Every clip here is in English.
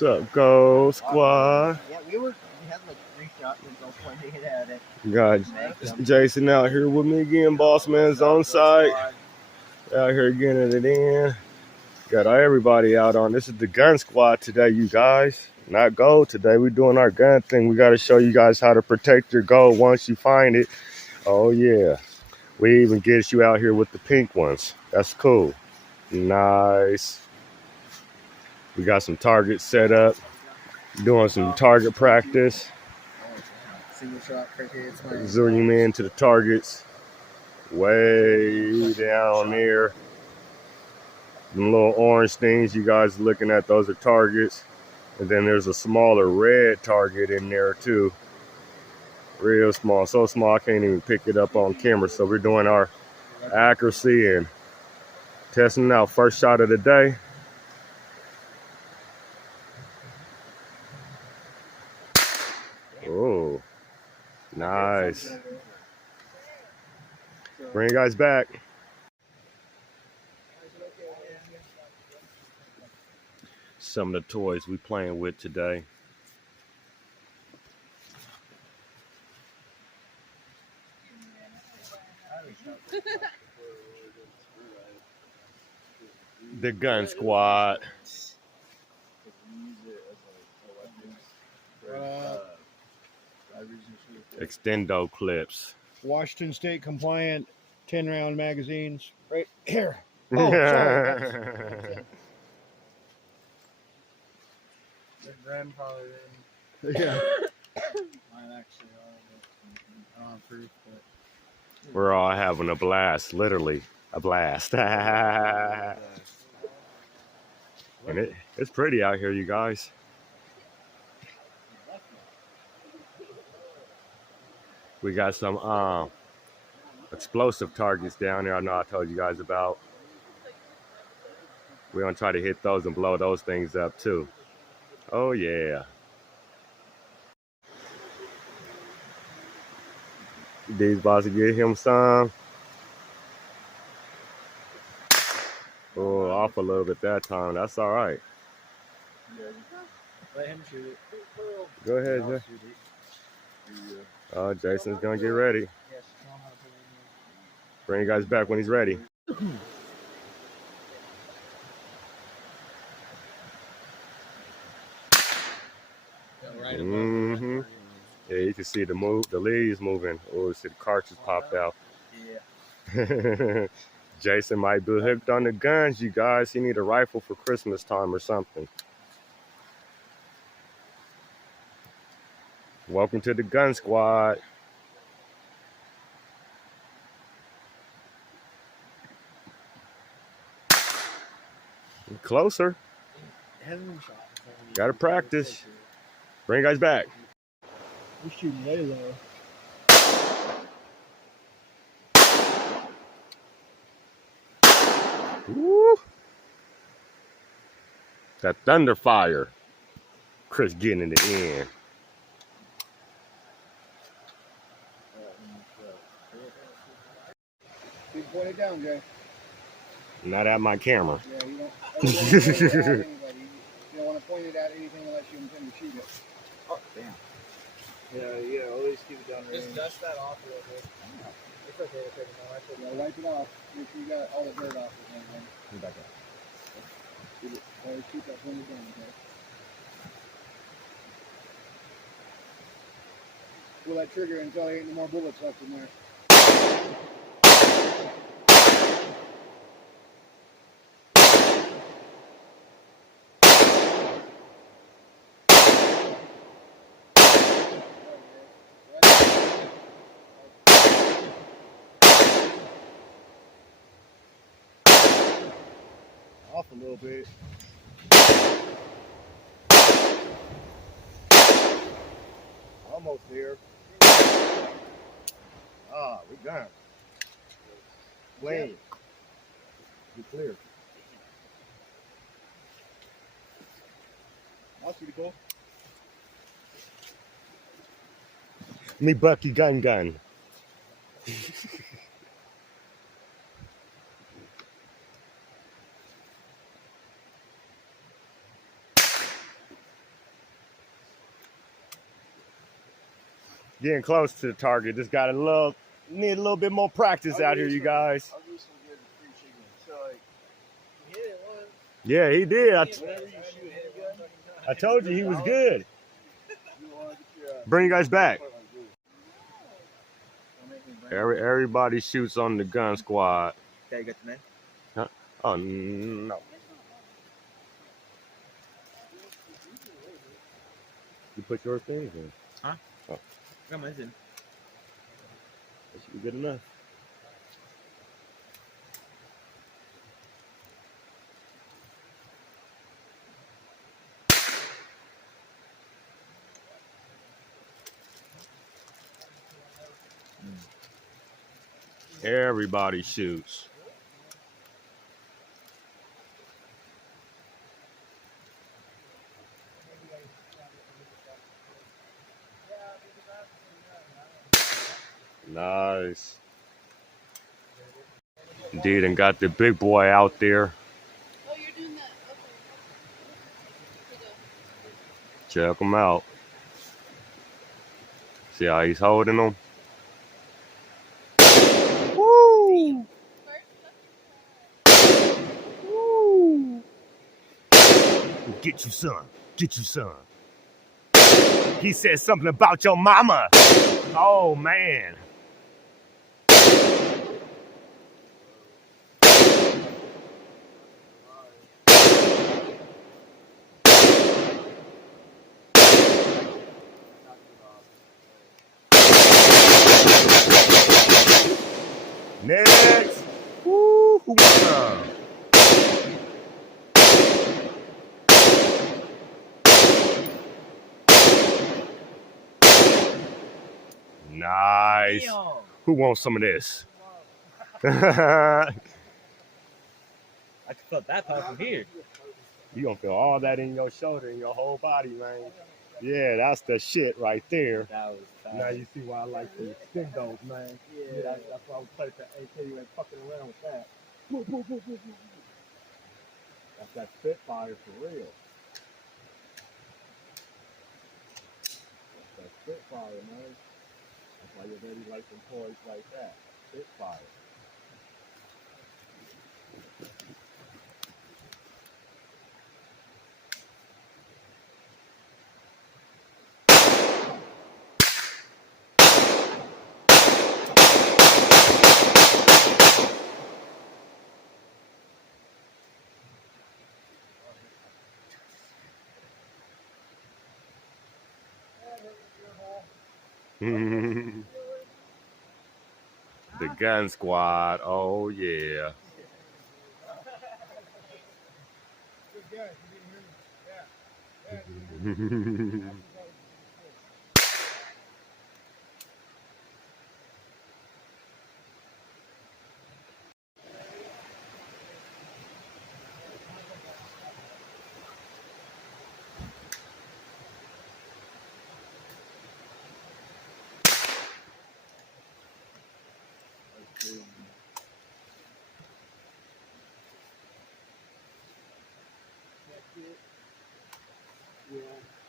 What's up, Go Squad? Yeah, we had like 3 shots and all pointing at it. Got Jason out here with me again. Boss man's on site. Out here getting it in. Got everybody out on. This is the gun squad today, you guys. Not gold today. We're doing our gun thing. We got to show you guys how to protect your gold once you find it. Oh, yeah. We even get you out here with the pink ones. That's cool. Nice. We got some targets set up. Doing some target practice. Single shot criteria. Zoom in to the targets. Way down there. Them little orange things you guys are looking at, those are targets. And then there's a smaller red target in there too. Real small, so small I can't even pick it up on camera. So we're doing our accuracy and testing out. First shot of the day. Oh, nice. Bring you guys back. Some of the toys we playing with today. The gun squad. Extendo clips. Washington State compliant 10-round magazines right here. Oh, sorry. The grandfather Yeah. mine actually are proof, but We're all having a blast, literally a blast. And it's pretty out here, you guys. We got some explosive targets down there. I know I told you guys about. We're gonna try to hit those and blow those things up too. Oh yeah. These about to get him some. Oh, off a little bit that time. That's all right. let him shoot it. Go ahead, Jay. Oh, Jason's gonna get ready. Yes, Bring you guys back when he's ready. Mm-hmm. Yeah, you can see the leaves moving. Oh, see the cartridge popped out. Yeah. Jason might be hooked on the guns, you guys. He need a rifle for Christmas time or something. Welcome to the gun squad. Closer. Gotta practice. Bring you guys back. We're shooting way low. Woo. That thunder fire. Chris getting it in. You can point it down, Jay. Not at my camera. Yeah, you don't point it at anybody. You don't want to point it at anything unless you intend to shoot it. Oh, damn. Yeah, always keep it down range. Just dust that off a little bit. It's okay to take it off. Yeah, wipe it off. Make sure you got all the dirt off it. Come back up. Always keep that pointed down, okay? Pull that trigger until there ain't no more bullets left in there. Off a little bit. Almost there. Ah, we got it. Wait. Be clear. I'll see the goal. Me Bucky gun. Getting close to the target. Just got need a little bit more practice out here, you guys. I'll do some good free chicken. So like, You hit it once. Yeah, he did. whenever you shoot it again, I told you he was good. you want to get your Bring you guys back. don't make me bring Everybody shoots on the gun squad. Okay, you got the man. Oh no! You put your things in. Huh? Oh, I got mine in. that should be good enough. Everybody shoots. Nice. Indeed, and got the big boy out there. Oh, you're doing that. Okay. Check him out. See how he's holding them? Woo! Woo! Get you some. Get you some. He said something about your mama. Oh, man. Next. Woo! Who wants some? Nice. Damn. Who wants some of this? You I can feel that power from here. gonna feel all that in your shoulder and your whole body, man. Yeah, that's the shit right there. That was fast. Now you see why I like to extend those, man. Yeah. That's why I would play the AK. You ain't fucking around with that. That's that Spitfire for real. That's that Spitfire, man. That's why you're ready like some toys like that. Spitfire. The gun squad. Oh yeah.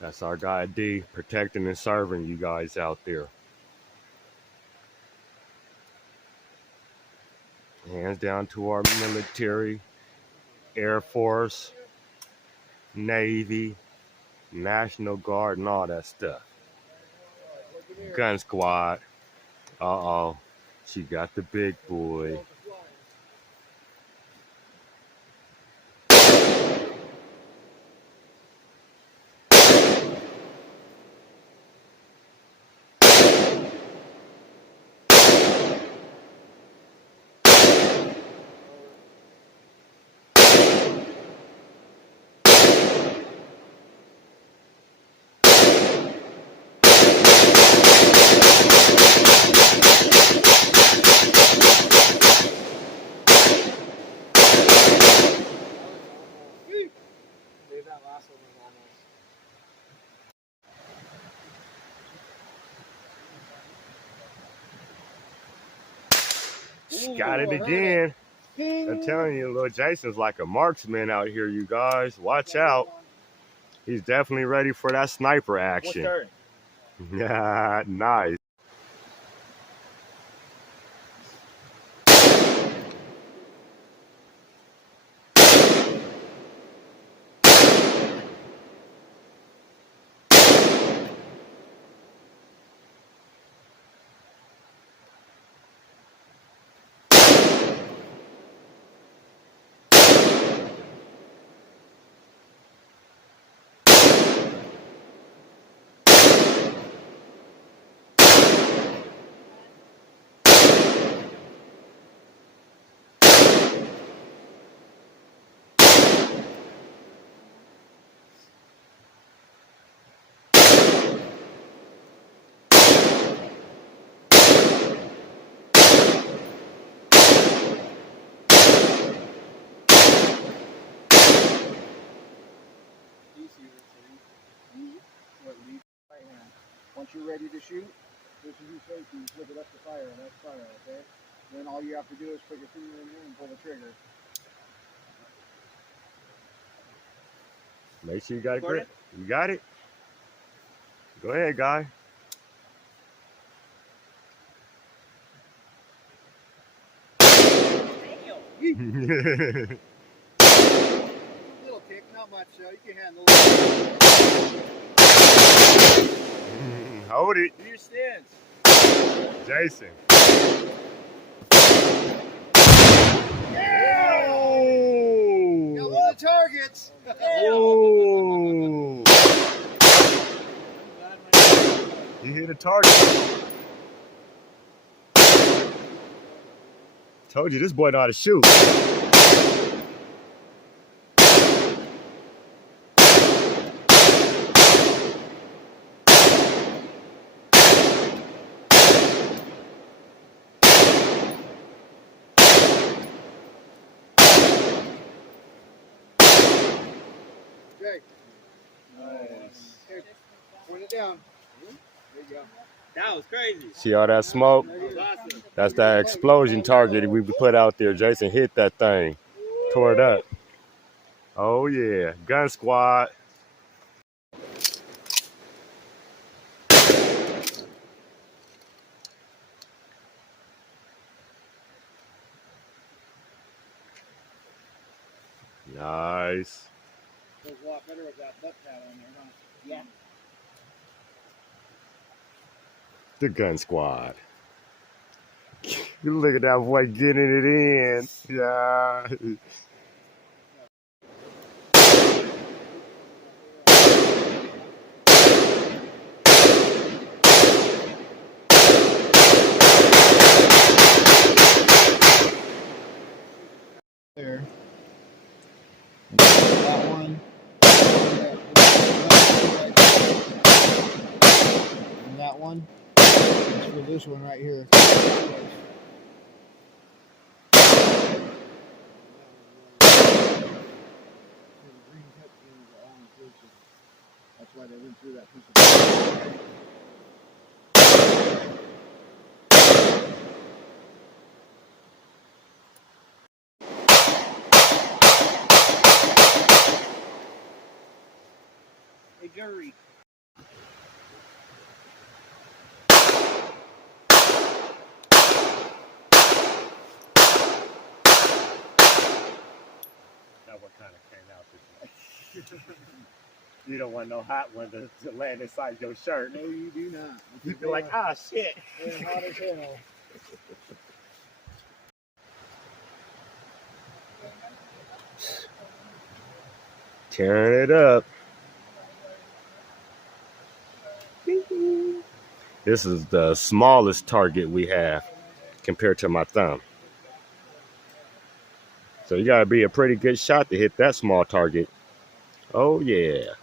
That's our guy D, protecting and serving you guys out there. Hands down to our military, Air Force, Navy, National Guard, and all that stuff. Gun squad. Uh-oh. She got the big boy. Maybe that last one was almost. She got it again. I'm telling you, little Jason's like a marksman out here, you guys. Watch out. He's definitely ready for that sniper action. What's third? Yeah, nice. Once you're ready to shoot, this is your safety. You flip it up to fire. That's fire, okay? Then all you have to do is put your finger in here and pull the trigger. Make sure you got it grip. You got it? Go ahead, guy. Little kick, not much. You can handle it. Hold it. Do your stance. Jason. Yeah! Oh! Got one of the targets. Oh! You hit a target. Told you this boy know how to shoot. Okay. Nice. Here, point it down. There you go. That was crazy. See all that smoke? That was awesome. That's that explosion target we put out there. Jason hit that thing. Tore it up. Oh yeah. Gun squad. Nice. Feels a lot better with that butt pad on there, huh? Yeah. The gun squad. You look at that boy getting it in. Yeah. There. That one. And that one. That's for this one right here. That's why they went through that piece of Hey, Jerry. That one kind of came out this way. You don't want no hot one to land inside your shirt. No, you do not. You'd be like, ah, shit. They're hot as hell. Tearing it up. This is the smallest target we have compared to my thumb. So you gotta be a pretty good shot to hit that small target. Oh yeah.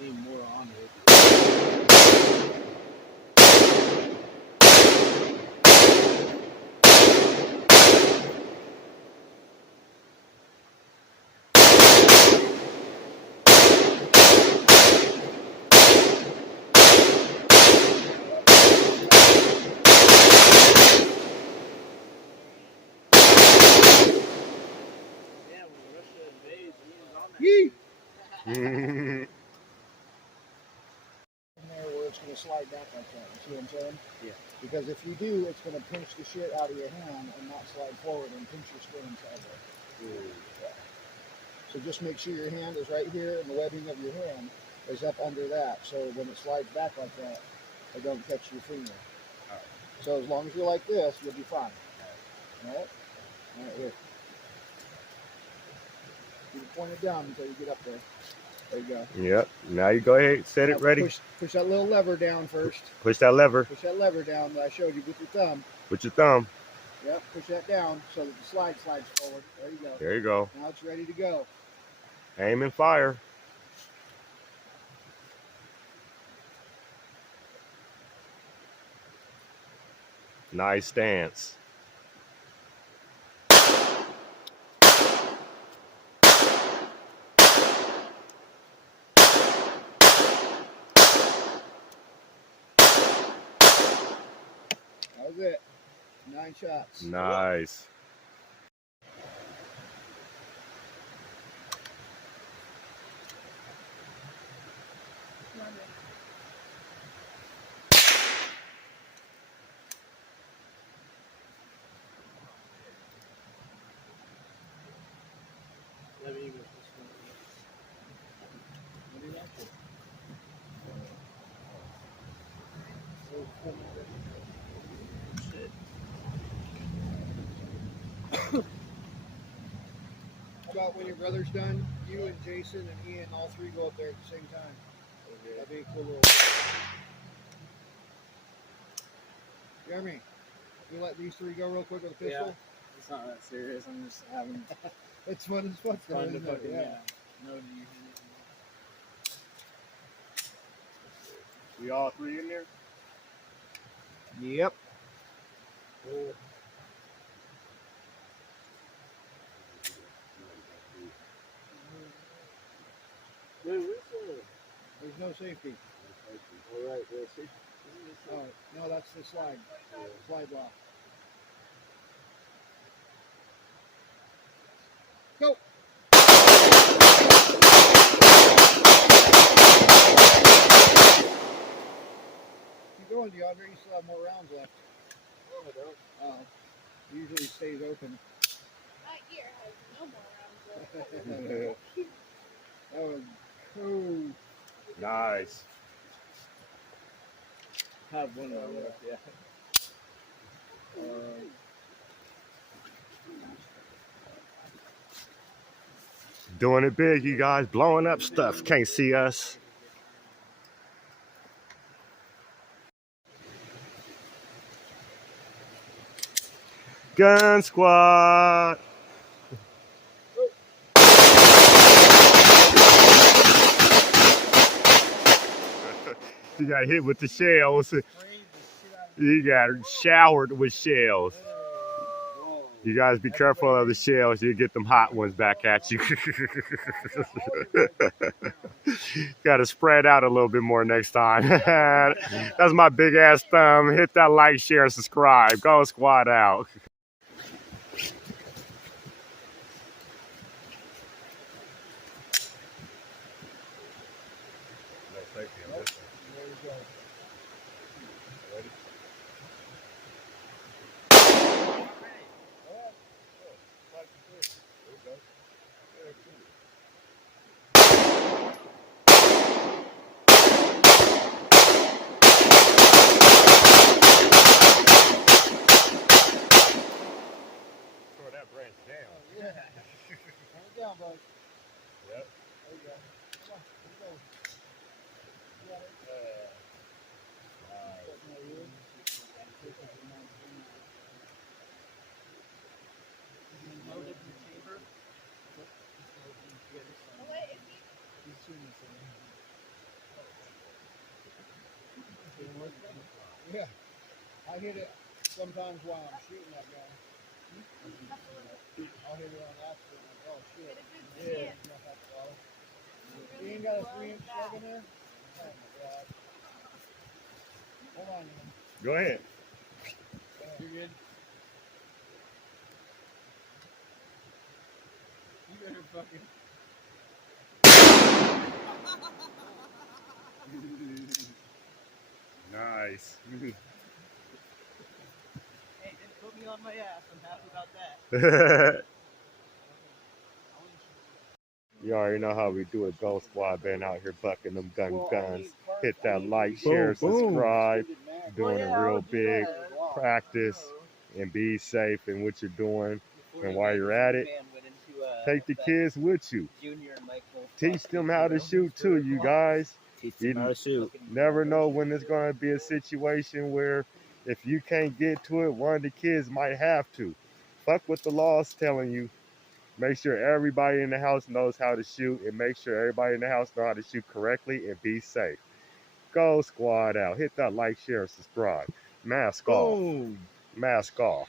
Any more on it. Mhm. In there where it's going to slide back like that. You see what I'm saying? Yeah. Because if you do, it's going to pinch the shit out of your hand and not slide forward and pinch your skin inside there. Yeah. So just make sure your hand is right here and the webbing of your hand is up under that. So when it slides back like that, it don't catch your finger. Alright. So as long as you're like this, you'll be fine. Alright? Alright, here. You can point it down until you get up there. There you go. Yep. Now you go ahead, set it Now ready. Push that little lever down first. Push that lever Push that lever down that I showed you with your thumb. with your thumb. Yep, push that down so that the slide slides forward. There you go. There you go. Now it's ready to go. Aim and fire. Nice stance. That was it. 9 shots. Nice. Let me go this one. What do you like it? Shit. How about when your brother's done, you and Jason and Ian, all three go up there at the same time? Okay. That'd be a cool little. Jeremy, you let these three go real quick with a pistol? Yeah. It's not that serious. I'm just having It's fun as fuck, though, fun to isn't it? fucking Yeah. no to you. We all three in there? Yep. Wait, where's the? There's no safety. All right, well, see. Oh, no, that's the slide. Slide lock. Go! Keep going, DeAndre. You still have more rounds left. No, I don't. Oh, usually stays open. That year has no more rounds left. That was cool. Nice. Have one round left, yeah. Doing it big, you guys. Blowing up stuff. Can't see us. Gun squad. You got hit with the shells. You got showered with shells. You guys be careful of the shells. You get them hot ones back at you. Got to spread out a little bit more next time. That's my big ass thumb. Hit that like, share, and subscribe. Go squad out. There you go. Throw that branch down. Yeah. Turn it down, bud. Yep. There you go. Come on, here we go. You got it. Loaded in the chamber. Oh, wait, is he? He's shooting this thing. Yeah. I hit it sometimes while I'm shooting that gun. I'll hit it on accident. Like, oh shit. Get a good Yeah. scan. You ain't got a 3-inch slug in there? Oh my god. Hold on, Ian. Go ahead. You're good. You better fucking. guys. Hey, didn't put me on my ass. I'm happy about that. You already know how we do it. Ghost Squad been out here bucking them guns. Hit that like, Boom, share, boom. subscribe. Doing yeah, a real I'll do big that. practice and be safe in what you're doing. And while you're at it, take the kids with you. Teach them how to shoot too, you guys. Teach You them how to shoot. never know when there's going to be a situation where if you can't get to it, one of the kids might have to. Fuck what the law's telling you. Make sure everybody in the house knows how to shoot, and make sure everybody in the house knows how to shoot correctly and be safe. Go Squad out. Hit that like, share, subscribe. Mask off. Boom. Mask off.